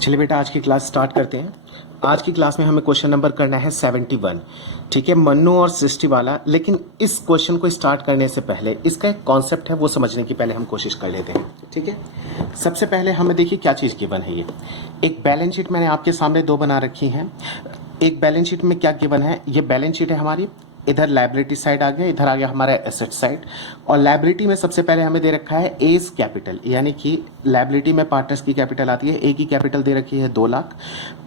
चलिए बेटा आज की क्लास स्टार्ट करते हैं। आज की क्लास में हमें क्वेश्चन नंबर करना है 71। ठीक है, मन्नू और सृष्टि वाला। लेकिन इस क्वेश्चन को स्टार्ट करने से पहले इसका एक कॉन्सेप्ट है वो समझने की पहले हम कोशिश कर लेते हैं। ठीक है, सबसे पहले हमें देखिए क्या चीज़ गिवन है। ये एक बैलेंस शीट मैंने आपके सामने दो बना रखी हैं। एक बैलेंस शीट में क्या गिवन है, ये बैलेंस शीट है हमारी। इधर लायबिलिटी साइड आ गया, इधर आ गया हमारा एसेट साइड। और लायबिलिटी में सबसे पहले हमें दे रखा है एज कैपिटल, यानी कि लायबिलिटी में पार्टनर्स की कैपिटल आती है। ए की कैपिटल दे रखी है 2 लाख,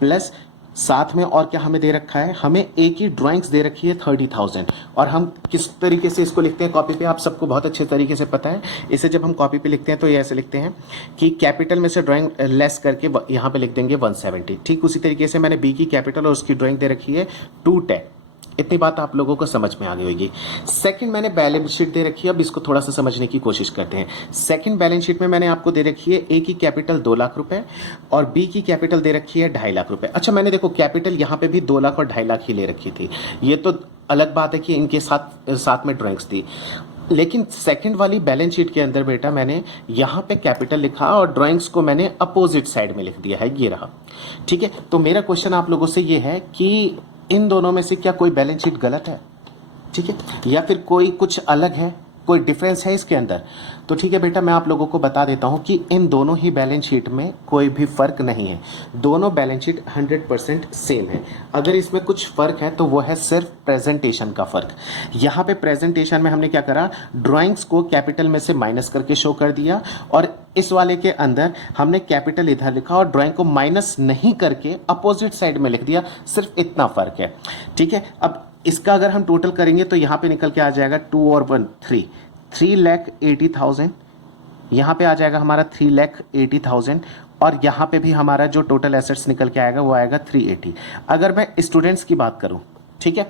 प्लस साथ में और क्या हमें दे रखा है, हमें ए की ड्राइंग्स दे रखी है 30,000। और हम किस तरीके से इसको लिखते हैं कॉपी पे, आप सबको बहुत अच्छे तरीके से पता है। इसे जब हम कॉपी पे लिखते हैं तो ये ऐसे लिखते हैं कि कैपिटल में से ड्राइंग लेस करके यहाँ पे लिख देंगे 170। ठीक उसी तरीके से मैंने बी की कैपिटल और उसकी ड्राइंग दे रखी है 210। इतनी बात आप लोगों को समझ में आ गई होगी। सेकंड मैंने बैलेंस शीट दे रखी है, अब इसको थोड़ा सा समझने की कोशिश करते हैं। सेकंड बैलेंस शीट में मैंने आपको दे रखी है ए की कैपिटल 2 लाख रुपए और बी की कैपिटल दे रखी है 2.5 लाख रुपए। अच्छा, मैंने देखो कैपिटल यहाँ पे भी 2 लाख और 2.5 लाख ही ले रखी थी। ये तो अलग बात है कि इनके साथ में ड्राइंग्स थी, लेकिन सेकंड वाली बैलेंस शीट के अंदर बेटा मैंने यहाँ पे कैपिटल लिखा और ड्राइंग्स को मैंने अपोजिट साइड में लिख दिया है, ये रहा। ठीक है, तो मेरा क्वेश्चन आप लोगों से ये है कि इन दोनों में से क्या कोई बैलेंस शीट गलत है? ठीक है, या फिर कोई कुछ अलग है, कोई डिफरेंस है इसके अंदर? तो ठीक है बेटा, मैं आप लोगों को बता देता हूं कि इन दोनों ही बैलेंस शीट में कोई भी फर्क नहीं है। दोनों बैलेंस शीट 100% सेम है। अगर इसमें कुछ फर्क है तो वो है सिर्फ प्रेजेंटेशन का फर्क। यहाँ पे प्रेजेंटेशन में हमने क्या करा, ड्राइंग्स को कैपिटल में से माइनस करके शो कर दिया, और इस वाले के अंदर हमने कैपिटल इधर लिखा और ड्राइंग को माइनस नहीं करके अपोजिट साइड में लिख दिया। सिर्फ इतना फर्क है। ठीक है, अब इसका अगर हम टोटल करेंगे तो यहाँ पे निकल के आ जाएगा 2 और 1 3,80,000। यहाँ पे आ जाएगा हमारा 3,80,000 और यहाँ पे भी हमारा जो टोटल एसेट्स निकल के आएगा वो आएगा 380। अगर मैं स्टूडेंट्स की बात करूँ, ठीक है,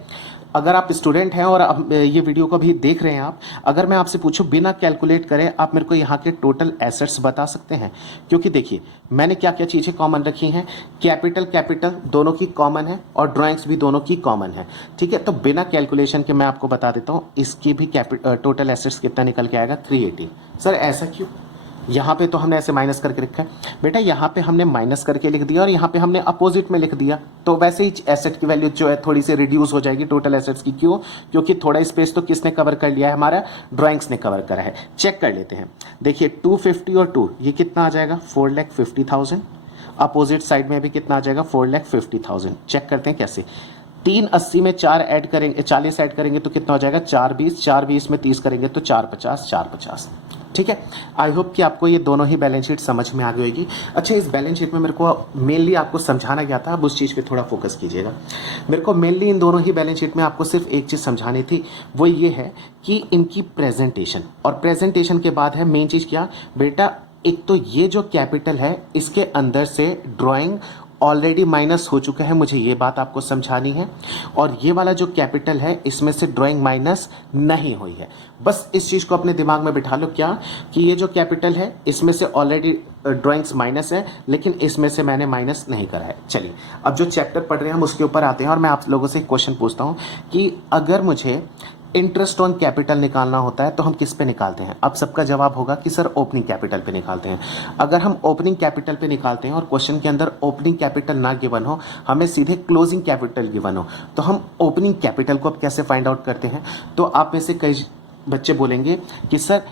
अगर आप स्टूडेंट हैं और अब ये वीडियो को भी देख रहे हैं आप, अगर मैं आपसे पूछूं बिना कैलकुलेट करे आप मेरे को यहाँ के टोटल एसेट्स बता सकते हैं? क्योंकि देखिए मैंने क्या क्या चीज़ें कॉमन रखी हैं। कैपिटल दोनों की कॉमन है और ड्राइंग्स भी दोनों की कॉमन है। ठीक है, तो बिना कैलकुलेशन के मैं आपको बता देता हूँ इसकी भी टोटल एसेट्स कितना निकल के आएगा, 380। सर ऐसा क्यों? यहाँ पे तो हमने ऐसे माइनस करके रखा है बेटा, यहाँ पे हमने माइनस करके लिख दिया और यहाँ पे हमने अपोजिट में लिख दिया, तो वैसे ही एसेट की वैल्यू जो है थोड़ी सी रिड्यूस हो जाएगी टोटल एसेट्स की। क्यों? क्योंकि थोड़ा स्पेस तो किसने कवर कर लिया है, हमारा ड्राइंग्स ने कवर करा है। चेक कर लेते हैं। देखिए 250 और 2 ये कितना आ जाएगा, 4,50,000। अपोजिट साइड में भी कितना आ जाएगा, 4,50,000। चेक करते हैं कैसे। 380 में 4 ऐड करेंगे, 40 ऐड करेंगे तो कितना हो जाएगा, 420 में 30 करेंगे तो 450। ठीक है, आई होप कि आपको ये दोनों ही बैलेंस शीट समझ में आ गई होगी। अच्छा, इस बैलेंस शीट में मेरे को मेनली आपको समझाना गया था, अब उस चीज़ पे थोड़ा फोकस कीजिएगा। मेरे को मेनली इन दोनों ही बैलेंस शीट में आपको सिर्फ एक चीज़ समझानी थी, वो ये है कि इनकी प्रेजेंटेशन, और प्रेजेंटेशन के बाद है मेन चीज़ क्या बेटा, एक तो ये जो कैपिटल है इसके अंदर से ड्राइंग ऑलरेडी माइनस हो चुका है, मुझे ये बात आपको समझानी है। और ये वाला जो कैपिटल है इसमें से ड्राइंग माइनस नहीं हुई है। बस इस चीज़ को अपने दिमाग में बिठा लो क्या, कि ये जो कैपिटल है इसमें से ऑलरेडी ड्राइंग्स माइनस है, लेकिन इसमें से मैंने माइनस नहीं करा है। चलिए अब जो चैप्टर पढ़ रहे हैं हम उसके ऊपर आते हैं, और मैं आप लोगों से एक क्वेश्चन पूछता हूँ कि अगर मुझे इंटरेस्ट ऑन कैपिटल निकालना होता है तो हम किस पे निकालते हैं? अब सबका जवाब होगा कि सर ओपनिंग कैपिटल पे निकालते हैं। अगर हम ओपनिंग कैपिटल पे निकालते हैं और क्वेश्चन के अंदर ओपनिंग कैपिटल ना गिवन हो, हमें सीधे क्लोजिंग कैपिटल गिवन हो, तो हम ओपनिंग कैपिटल को अब कैसे फाइंड आउट करते हैं? तो आप में से कई बच्चे बोलेंगे कि सर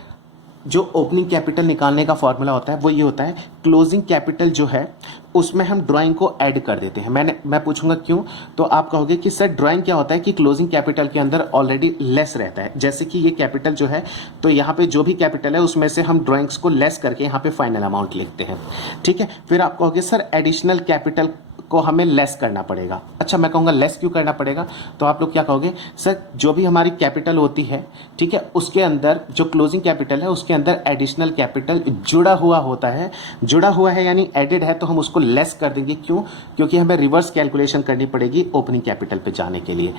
जो ओपनिंग कैपिटल निकालने का फॉर्मूला होता है वो ये होता है, क्लोजिंग कैपिटल जो है उसमें हम ड्राइंग को ऐड कर देते हैं। मैं पूछूंगा क्यों, तो आप कहोगे कि सर ड्राइंग क्या होता है कि क्लोजिंग कैपिटल के अंदर ऑलरेडी लेस रहता है। जैसे कि ये कैपिटल जो है, तो यहाँ पे जो भी कैपिटल है उसमें से हम ड्राइंग्स को लेस करके यहाँ पे फाइनल अमाउंट लिखते हैं। ठीक है, फिर आप कहोगे सर एडिशनल कैपिटल को हमें लेस करना पड़ेगा। अच्छा, मैं कहूँगा लेस क्यों करना पड़ेगा, तो आप लोग क्या कहोगे, सर जो भी हमारी कैपिटल होती है, ठीक है, उसके अंदर जो क्लोजिंग कैपिटल है उसके अंदर एडिशनल कैपिटल जुड़ा हुआ होता है। जुड़ा हुआ है यानी एडेड है, तो हम उसको लेस कर देंगे। क्यों? क्योंकि हमें रिवर्स कैलकुलेशन करनी पड़ेगी ओपनिंग कैपिटल पे जाने के लिए।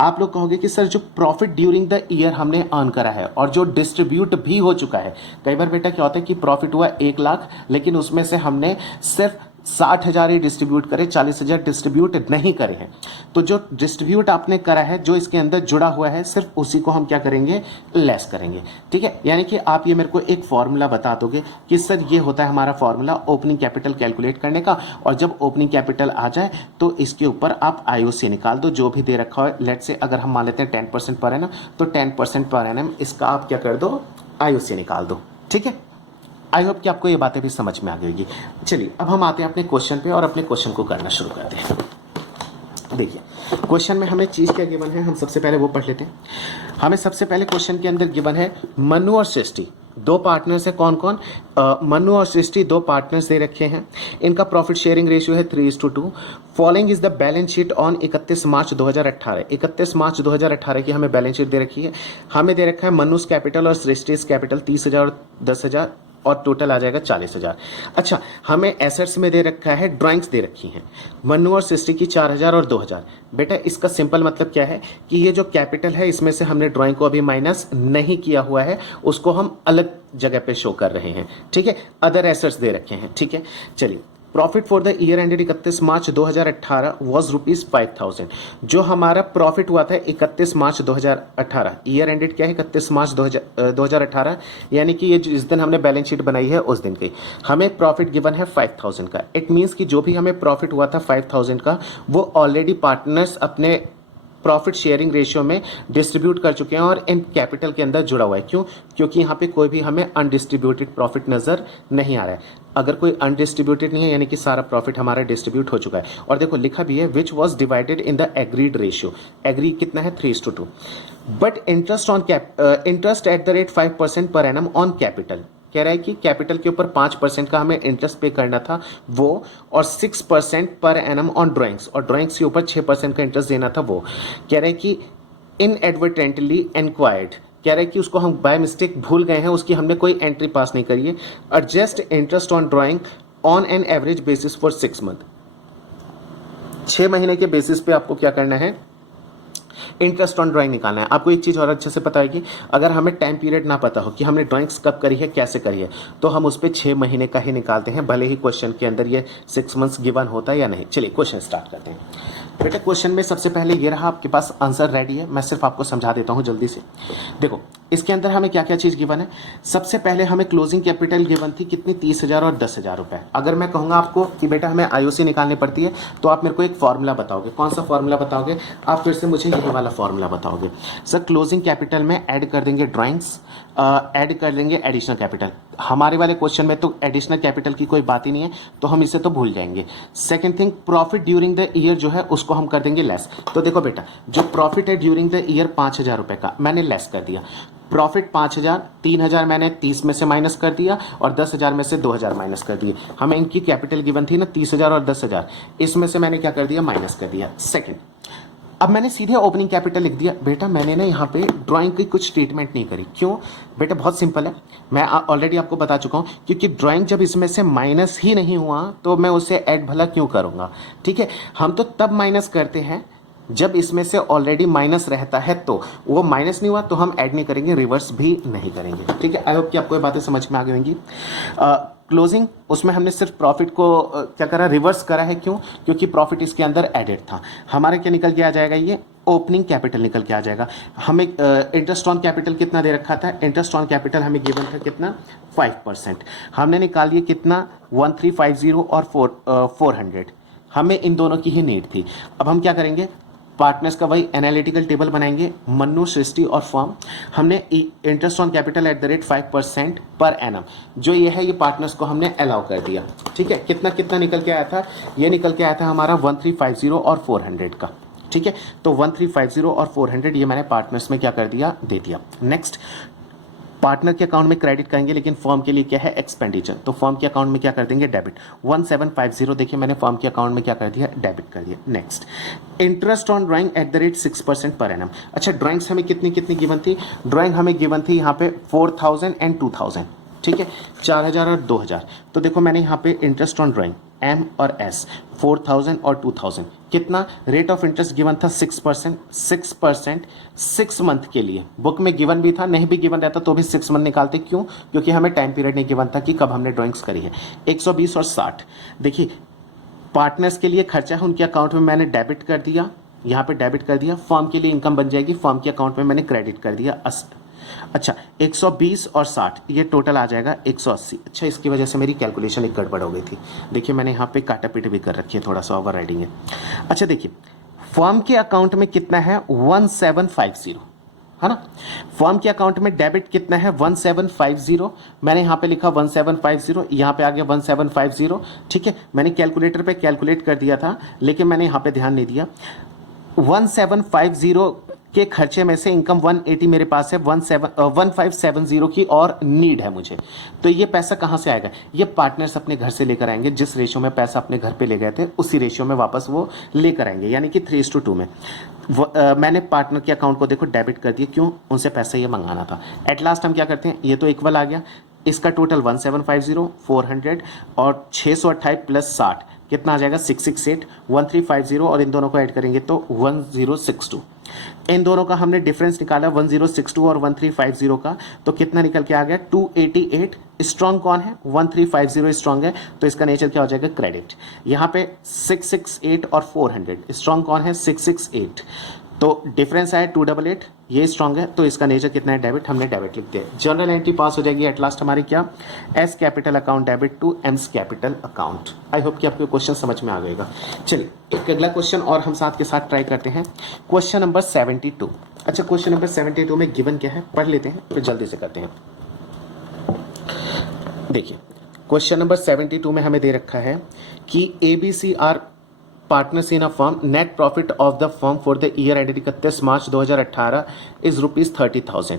आप लोग कहोगे कि सर जो प्रॉफिट ड्यूरिंग द ईयर हमने अर्न करा है और जो डिस्ट्रीब्यूट भी हो चुका है, कई बार बेटा क्या होता है कि प्रॉफिट हुआ 1 लाख, लेकिन उसमें से हमने सिर्फ 60,000 ही डिस्ट्रीब्यूट करे, 40,000 डिस्ट्रीब्यूट नहीं करे हैं। तो जो डिस्ट्रीब्यूट आपने करा है, जो इसके अंदर जुड़ा हुआ है, सिर्फ उसी को हम क्या करेंगे, लेस करेंगे। ठीक है, यानी कि आप ये मेरे को एक फॉर्मूला बता दोगे कि सर ये होता है हमारा फॉर्मूला ओपनिंग कैपिटल कैलकुलेट करने का, और जब ओपनिंग कैपिटल आ जाए तो इसके ऊपर आप आईओसी निकाल दो, जो भी दे रखा है। लेट से अगर हम मान लेते हैं 10% पर एनम, तो 10% पर एनम इसका आप क्या कर दो, आईओसी निकाल दो। ठीक है, आई होप कि आपको ये बातें भी समझ में आ गई होगी। चलिए अब हम आते हैं अपने क्वेश्चन पे और अपने क्वेश्चन को करना शुरू करते हैं। देखिए क्वेश्चन में हमें चीज़ क्या गिवन है, हम सबसे पहले वो पढ़ लेते हैं। हमें सबसे पहले क्वेश्चन के अंदर गिवन है मनु और सृष्टि, दो पार्टनर्स है। कौन कौन? मनु और सृष्टि दो पार्टनर्स दे रखे हैं। इनका प्रॉफिट शेयरिंग रेशियो है 3:2। Following is the balance sheet on 31 March 2018। 31 March 2018 की हमें बैलेंस शीट दे रखी है। हमें दे रखा है मनुस कैपिटल और सृष्टिस कैपिटल 30,000 और 10,000, और टोटल आ जाएगा 40,000। अच्छा, हमें एसेट्स में दे रखा है, ड्राइंग्स दे रखी हैं मनु और सृष्टि की 4,000 और 2,000। बेटा इसका सिंपल मतलब क्या है कि ये जो कैपिटल है इसमें से हमने ड्राइंग को अभी माइनस नहीं किया हुआ है, उसको हम अलग जगह पे शो कर रहे हैं। ठीक है, अदर एसेट्स दे रखे हैं। ठीक है, चलिए profit for the year ended 31 March 2018 was ₹5,000। जो हमारा प्रॉफिट हुआ था 31 मार्च 2018, ईयर एंडेड क्या है 31 मार्च 2018, यानी कि ये जिस दिन हमने बैलेंस शीट बनाई है उस दिन की हमें प्रॉफिट गिवन है 5,000 का। इट मीन्स कि जो भी हमें प्रॉफिट हुआ था 5,000 का, वो ऑलरेडी पार्टनर्स अपने प्रॉफिट शेयरिंग रेशियो में डिस्ट्रीब्यूट कर चुके हैं और इन कैपिटल के अंदर जुड़ा हुआ है। क्यों? क्योंकि यहाँ पे कोई भी हमें अनडिस्ट्रीब्यूटेड प्रॉफिट नजर नहीं आ रहा है। अगर कोई अनडिस्ट्रीब्यूटेड नहीं है यानी कि सारा प्रॉफिट हमारा डिस्ट्रीब्यूट हो चुका है। और देखो लिखा भी है which was divided in the agreed ratio. Agree कितना है 3:2। But interest on interest at the rate 5% per annum on capital, कह रहा है कि कैपिटल के ऊपर 5% का हमें इंटरेस्ट पे करना था वो, और 6% पर एनम ऑन ड्राइंग्स, और ड्राइंग्स के ऊपर 6% का इंटरेस्ट देना था वो। कह रहा है कि इनएडवर्टेंटली इंक्वायर्ड, कह रहा है कि उसको हम बाय मिस्टेक भूल गए हैं, उसकी हमने कोई एंट्री पास नहीं करी है। Adjust interest on drawing on an average basis for 6 month. 6 महीने के बेसिस पे आपको क्या करना है, इंटरेस्ट ऑन ड्राइंग निकालना है। आपको एक चीज और अच्छे से पता है कि अगर हमें टाइम पीरियड ना पता हो कि हमने ड्राइंग्स कब करी है, कैसे करी है, तो हम उस पर 6 महीने का ही निकालते हैं, भले ही क्वेश्चन के अंदर ये 6 मंथ्स गिवन होता है या नहीं। चलिए क्वेश्चन स्टार्ट करते हैं। बेटा क्वेश्चन में सबसे पहले ये रहा, आपके पास आंसर रेडी है, मैं सिर्फ आपको समझा देता हूँ जल्दी से। देखो इसके अंदर हमें क्या क्या चीज गिवन है। सबसे पहले हमें क्लोजिंग कैपिटल गिवन थी कितनी, 30,000 और 10,000 रुपए। अगर मैं कहूंगा आपको कि बेटा हमें आईओसी निकालनी पड़ती है, तो आप मेरे को एक फॉर्मूला बताओगे। कौन सा फॉर्मूला बताओगे? आप फिर से मुझे यही वाला फॉर्मूला बताओगे। सर क्लोजिंग कैपिटल में ऐड कर देंगे ड्राइंग्स, ऐड कर देंगे एडिशनल कैपिटल। हमारे वाले क्वेश्चन में तो एडिशनल कैपिटल की कोई बात ही नहीं है, तो हम इसे तो भूल जाएंगे। Second thing, profit during the year जो है उसको हम कर देंगे लेस। तो देखो बेटा जो प्रॉफिट है ड्यूरिंग द ईयर 5,000 रुपए का मैंने लेस कर दिया। प्रॉफिट 5,000, 3,000 मैंने 30 में से माइनस कर दिया और 10,000 में से 2,000 माइनस कर दिए। हमें इनकी कैपिटल गिवन थी ना 30,000 और 10,000, इसमें से मैंने क्या कर दिया, माइनस कर दिया। सेकंड, अब मैंने सीधे ओपनिंग कैपिटल लिख दिया। बेटा मैंने ना यहाँ पे ड्राइंग की कुछ स्टेटमेंट नहीं करी। क्यों? बेटा बहुत सिंपल है, मैं ऑलरेडी आपको बता चुका हूँ, क्योंकि ड्राइंग जब इसमें से माइनस ही नहीं हुआ तो मैं उसे ऐड भला क्यों करूँगा। ठीक है, हम तो तब माइनस करते हैं जब इसमें से ऑलरेडी माइनस रहता है, तो वो माइनस नहीं हुआ तो हम ऐड नहीं करेंगे, रिवर्स भी नहीं करेंगे। ठीक है, आई होप कि आपको ये बातें समझ में आ गई होंगी। क्लोजिंग, उसमें हमने सिर्फ प्रॉफिट को क्या करा, रिवर्स करा है। क्यों? क्योंकि प्रॉफिट इसके अंदर एडेड था। हमारे क्या निकल के आ जाएगा, ये ओपनिंग कैपिटल निकल के आ जाएगा। हमें इंटरेस्ट ऑन कैपिटल कितना दे रखा था, इंटरेस्ट ऑन कैपिटल हमें गिवन था कितना, 5%। हमने निकाल लिया कितना, 1350 और 400। हमें इन दोनों की ही नीड थी। अब हम क्या करेंगे, पार्टनर्स का वही एनालिटिकल टेबल बनाएंगे, मन्नू, सृष्टि और फॉर्म। हमने interest on capital eight the rate 5% per annum, जो ये है ये पार्टनर्स को हमने अलाउ कर दिया। ठीक है, कितना कितना निकल के आया था, ये निकल के आया था हमारा 1350 और 400 का। ठीक है, तो 1350 और 400 ये मैंने पार्टनर्स में क्या कर दिया, दे दिया। नेक्स्ट, पार्टनर के अकाउंट में क्रेडिट करेंगे, लेकिन फर्म के लिए क्या है, एक्सपेंडिचर, तो फर्म के अकाउंट में क्या कर देंगे, डेबिट। 1750 देखिए मैंने फर्म के अकाउंट में क्या कर दिया, डेबिट कर दिया। Next, interest on drawing eight the rate 6% per annum. अच्छा, ड्राइंग्स हमें कितनी कितनी गिवन थी, ड्राइंग हमें गिवन थी यहाँ पे 4,000 एंड 2,000। ठीक है, 4,000 और 2,000। तो देखो मैंने यहाँ पे इंटरेस्ट ऑन ड्राइंग एम और एस 4,000 और 2,000, कितना रेट ऑफ इंटरेस्ट गिवन था 6%। 6% 6 मंथ के लिए, बुक में गिवन भी था, नहीं भी गिवन रहता तो भी 6 मंथ निकालते। क्यों? क्योंकि हमें टाइम पीरियड नहीं गिवन था कि कब हमने ड्राइंग्स करी है। 120 और 60, देखिए पार्टनर्स के लिए खर्चा है, उनके अकाउंट में मैंने डेबिट कर दिया, यहाँ पे डेबिट कर दिया। फर्म के लिए इनकम बन जाएगी, फर्म के अकाउंट में मैंने क्रेडिट कर दिया। अच्छा 120 और 60 ये टोटल आ जाएगा 180। अच्छा इसकी वजह से मेरी कैलकुलेशन एक गड़बड़ हो गई थी, देखिए मैंने यहाँ पे काटा पीट भी कर रखी है, थोड़ा सा ओवर राइडिंग है। अच्छा देखिए फर्म के अकाउंट में कितना है 1750 है ना, फर्म के अकाउंट में डेबिट कितना है 1750, मैंने यहाँ पे लिखा 1750, यहाँ पे आ गया 1750। ठीक है मैंने कैलकुलेटर पे कैलकुलेट कर दिया था, लेकिन मैंने यहाँ पे ध्यान नहीं दिया। 1750 के खर्चे में से इनकम 180 मेरे पास है, 1570 की और नीड है मुझे, तो ये पैसा कहाँ से आएगा, ये पार्टनर्स अपने घर से लेकर आएंगे, जिस रेशियो में पैसा अपने घर पे ले गए थे उसी रेशियो में वापस वो लेकर आएंगे, यानी कि 3:2 में। मैंने पार्टनर के अकाउंट को देखो डेबिट कर दिया, क्यों, उनसे पैसा ये मंगाना था। एट लास्ट हम क्या करते हैं, ये तो इक्वल आ गया, इसका टोटल 1750 400 और 628 प्लस 60 कितना आ जाएगा 668 1350, और इन दोनों को ऐड करेंगे तो 1062। इन दोनों का हमने डिफरेंस निकाला 1062 और 1350 का, तो कितना निकल के आ गया 288। स्ट्रॉन्ग कौन है 1350 स्ट्रॉन्ग है, तो इसका नेचर क्या हो जाएगा क्रेडिट। यहाँ पे 668 और 400 स्ट्रॉन्ग कौन है 668, तो डिफरेंस आया 288, ये स्ट्रॉन्ग है, तो इसका नेचर कितना है डेबिट, हमने डेबिट लिख दिया। जनरल एंट्री पास हो जाएगी एट लास्ट हमारी क्या, S capital account debit to M's capital account. I hope कि आपको क्वेश्चन समझ में आ गएगा। चलिए एक अगला क्वेश्चन और हम साथ के साथ ट्राई करते हैं, क्वेश्चन नंबर 72। अच्छा क्वेश्चन नंबर 72 में गिवन क्या है पढ़ लेते हैं फिर जल्दी से करते हैं। देखिए क्वेश्चन नंबर 72 में हमें दे रखा है कि ABC are partners in a firm, net profit of the firm for the year ended 31 March 2018 is ₹30,000।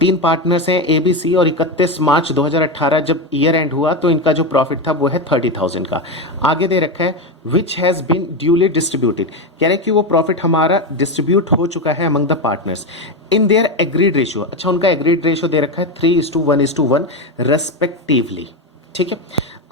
तीन पार्टनर्स हैं ABC और 31 मार्च 2018 जब ईयर एंड हुआ तो इनका जो प्रॉफिट था वो है 30,000 का। आगे दे रखा है which has been duly distributed, कह रहे कि वो प्रॉफिट हमारा डिस्ट्रीब्यूट हो चुका है among the partners in their agreed ratio. अच्छा उनका एग्रीड रेशियो दे रखा है 3:1:1 रेस्पेक्टिवली। ठीक है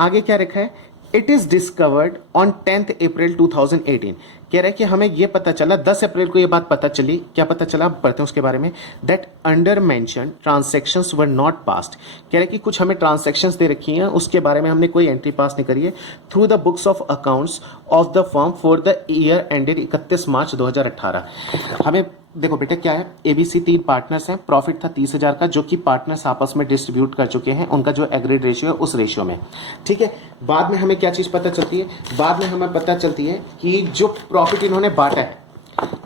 आगे क्या रखा है, it is discovered on 10th April 2018, कह रहा है कि हमें यह पता चला 10 अप्रैल को यह बात पता चली, क्या पता चला पढ़ते हैं उसके बारे में, that under mention transactions were not passed, कह रहे कि कुछ हमें ट्रांसैक्शंस दे रखी हैं उसके बारे में हमने कोई एंट्री पास नहीं करी है, through the books of accounts of the firm for the year ended 31 March 2018। हमें देखो बेटा क्या है, ABC 3 पार्टनर्स हैं, प्रॉफिट था 30,000 का जो कि पार्टनर्स आपस में डिस्ट्रीब्यूट कर चुके हैं, उनका जो एग्रीड रेशियो है उस रेशियो में। ठीक है बाद में हमें क्या चीज पता चलती है, बाद में हमें पता चलती है कि जो प्रॉफिट इन्होंने बांटा है,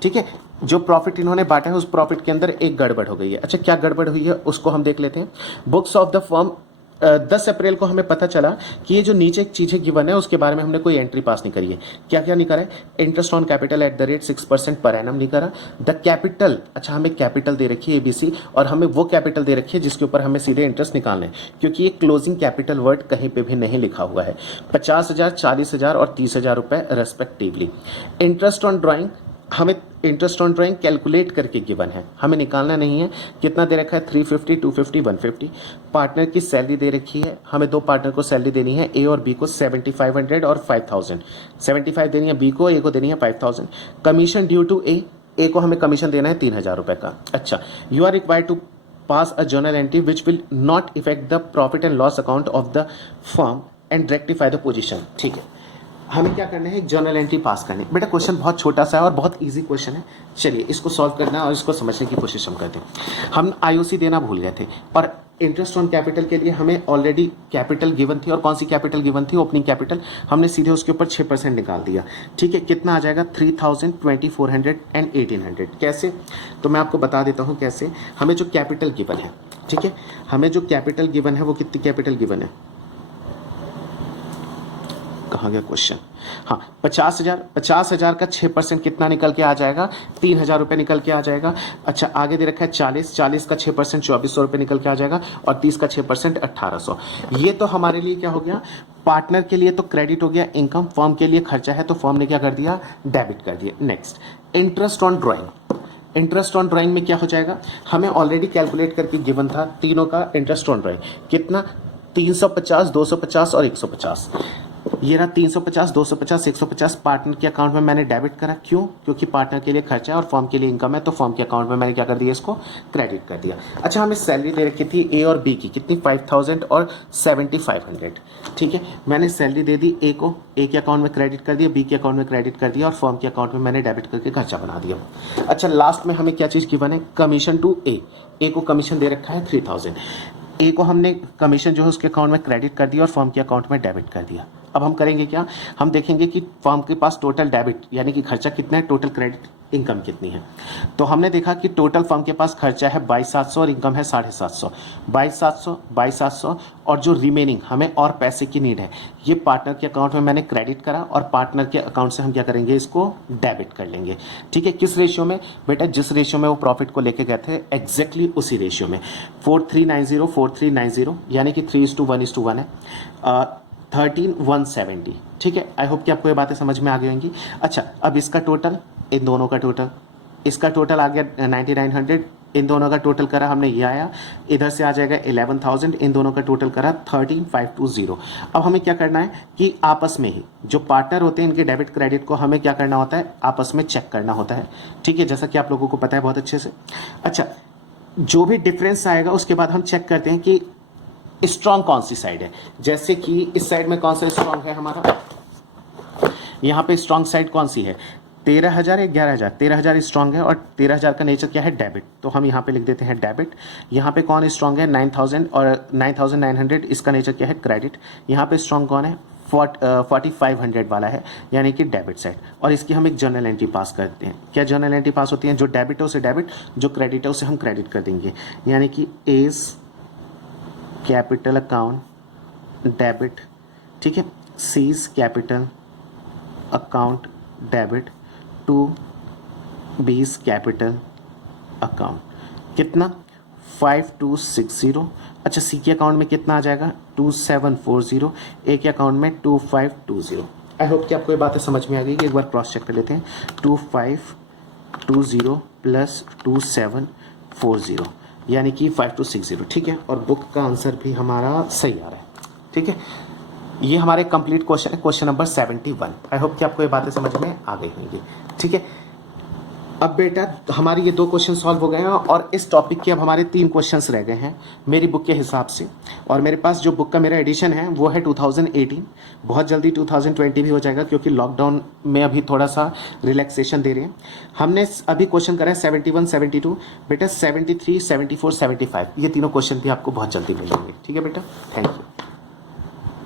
ठीक है जो प्रॉफिट इन्होंने बांटा है उस प्रॉफिट के अंदर एक गड़बड़ हो गई है। अच्छा क्या गड़बड़ हुई है उसको हम देख लेते हैं। बुक्स ऑफ द फर्म 10 अप्रैल को हमें पता चला कि ये जो नीचे एक चीजें गिवन है उसके बारे में हमने कोई एंट्री पास नहीं करी है। क्या क्या नहीं करा है, interest on capital eight the rate 6% per annum नहीं करा। द कैपिटल, अच्छा हमें कैपिटल दे रखी है ABC और हमें वो कैपिटल दे रखी है जिसके ऊपर हमें सीधे इंटरेस्ट निकालना है, क्योंकि ये क्लोजिंग कैपिटल वर्ड कहीं पे भी नहीं लिखा हुआ है। 50,000 40,000 और 30,000 रुपए रेस्पेक्टिवली। इंटरेस्ट ऑन ड्राइंग, हमें इंटरेस्ट ऑन ड्राइंग कैलकुलेट करके गिवन है, हमें निकालना नहीं है। कितना दे रखा है 350 250 150। पार्टनर की सैलरी दे रखी है, हमें दो पार्टनर को सैलरी देनी है, A और B को 7500 और 5000। 75 देनी है B को, A को देनी है 5000। कमीशन ड्यू टू A को हमें कमीशन देना है 3,000 रुपए का। अच्छा you are required to pass a journal entry which will not effect the profit and loss account of the firm and rectify the position. ठीक है हमें क्या करना है, एक जर्नल एंट्री पास करनी है। बेटा क्वेश्चन बहुत छोटा सा है और बहुत इजी क्वेश्चन है, चलिए इसको सॉल्व करना है और इसको समझने की कोशिश हम करते हैं। हम IOC देना भूल गए थे और इंटरेस्ट ऑन कैपिटल के लिए हमें ऑलरेडी कैपिटल गिवन थी, और कौन सी कैपिटल गिवन थी, ओपनिंग कैपिटल। हमने सीधे उसके ऊपर 6% निकाल दिया। ठीक है कितना आ जाएगा 3,000 2,400 एंड 1,800। कैसे, तो मैं आपको बता देता हूँ कैसे। हमें जो कैपिटल गिवन है, ठीक है हमें जो कैपिटल गिवन है वो कितनी कैपिटल गिवन है, कहाँ गया क्वेश्चन, हाँ 50,000। 50,000 का 6% कितना निकल के आ जाएगा 3,000 रुपये निकल के आ जाएगा। अच्छा आगे दे रखा है 40 का 6% 2,400 रुपये निकल के आ जाएगा, और 30 का 6% 1,800। ये तो हमारे लिए क्या हो गया, पार्टनर के लिए तो क्रेडिट हो गया इनकम, फर्म के लिए खर्चा है तो फर्म ने क्या कर दिया डेबिट कर दिया। Next interest on drawing. Interest on drawing में क्या हो जाएगा, हमें ऑलरेडी कैलकुलेट करके गिवन था तीनों का इंटरेस्ट ऑन ड्राइंग कितना 350 250 और 150। ये रहा 350, 250, 150 पार्टनर के अकाउंट में मैंने डेबिट करा। क्यों? क्योंकि पार्टनर के लिए खर्चा है और फर्म के लिए इनकम है, तो फर्म के अकाउंट में मैंने क्या कर दिया, इसको क्रेडिट कर दिया। अच्छा, हमें सैलरी दे रखी थी ए और बी की, कितनी, 5000 और 7500। ठीक है, मैंने सैलरी दे दी ए को, ए के अकाउंट में क्रेडिट कर दिया, बी के अकाउंट में क्रेडिट कर दिया और फर्म के अकाउंट में मैंने डेबिट करके खर्चा बना दिया। अच्छा, लास्ट में हमें क्या चीज़ गिवन है, कमीशन टू ए। ए को कमीशन दे रखा है 3000। ए को हमने कमीशन जो है उसके अकाउंट में क्रेडिट कर दिया और फर्म के अकाउंट में डेबिट कर दिया। अब हम करेंगे क्या, हम देखेंगे कि फर्म के पास टोटल डेबिट यानी कि खर्चा कितना है, टोटल क्रेडिट इनकम कितनी है। तो हमने देखा कि टोटल फर्म के पास खर्चा है 22700 और इनकम है 750। 22700 और जो रिमेनिंग हमें और पैसे की नीड है, ये पार्टनर के अकाउंट में मैंने क्रेडिट करा और पार्टनर के अकाउंट से हम क्या करेंगे, इसको डेबिट कर लेंगे। ठीक है, किस रेशियो में बेटा, जिस रेशियो में वो प्रॉफिट को लेके गए थे एग्जैक्टली उसी रेशियो में, 4390 यानी कि 3:1 है, 13:170। ठीक है, आई होप कि आपको ये बातें समझ में आ गई होंगी। अच्छा, अब इसका टोटल, इन दोनों का टोटल, इसका टोटल आ गया 9900, इन दोनों का टोटल करा हमने, ये आया, इधर से आ जाएगा 11000, इन दोनों का टोटल करा 13520। अब हमें क्या करना है कि आपस में ही जो पार्टनर होते हैं इनके डेबिट क्रेडिट को हमें क्या करना होता है, आपस में चेक करना होता है। ठीक है, जैसा कि आप लोगों को पता है बहुत अच्छे से। अच्छा, जो भी डिफरेंस आएगा उसके बाद हम चेक करते हैं कि स्ट्रॉन्ग कौन सी साइड है। जैसे कि इस साइड में कौन सा स्ट्रॉन्ग है हमारा, यहाँ पे स्ट्रॉन्ग साइड कौन सी है, 13000 या 11000, 13000 स्ट्रॉन्ग है और 13000 का नेचर क्या है, डेबिट, तो हम यहाँ पे लिख देते हैं डेबिट। यहाँ पे कौन स्ट्रॉन्ग है, 9000 और 9900, इसका नेचर क्या है, क्रेडिट। यहाँ पे स्ट्रॉन्ग कौन है, 4500 वाला है, यानी कि डेबिट साइड। और इसकी हम एक जर्नल एंट्री पास करते हैं। क्या जर्नल एंट्री पास होती है, जो डेबिट है उसे डेबिट, जो क्रेडिट है उसे हम क्रेडिट कर देंगे, यानी कि एज कैपिटल अकाउंट डेबिट। ठीक है, C's capital account debit to B's capital account, कितना, 5260। अच्छा, सी के अकाउंट में कितना आ जाएगा, 2740, ए के अकाउंट में 2520। आई होप कि आपको ये बातें समझ में आ गई। एक बार क्रॉस चेक कर लेते हैं, 2520 प्लस 2740 यानी कि 5260। ठीक है, और बुक का आंसर भी हमारा सही आ रहा है। ठीक है, ये हमारे कंप्लीट क्वेश्चन है, क्वेश्चन नंबर 71। आई होप कि आपको ये बातें समझ में आ गई होंगी। ठीक है, अब बेटा हमारे ये 2 क्वेश्चन सॉल्व हो गए हैं और इस टॉपिक के अब हमारे 3 क्वेश्चंस रह गए हैं मेरी बुक के हिसाब से। और मेरे पास जो बुक का मेरा एडिशन है वो है 2018। बहुत जल्दी 2020 भी हो जाएगा क्योंकि लॉकडाउन में अभी थोड़ा सा रिलैक्सेशन दे रहे हैं। हमने अभी क्वेश्चन करा है 71, 72, बेटा 73, 74, 75, ये तीनों क्वेश्चन भी आपको बहुत जल्दी मिलेंगे। ठीक है बेटा, थैंक यू।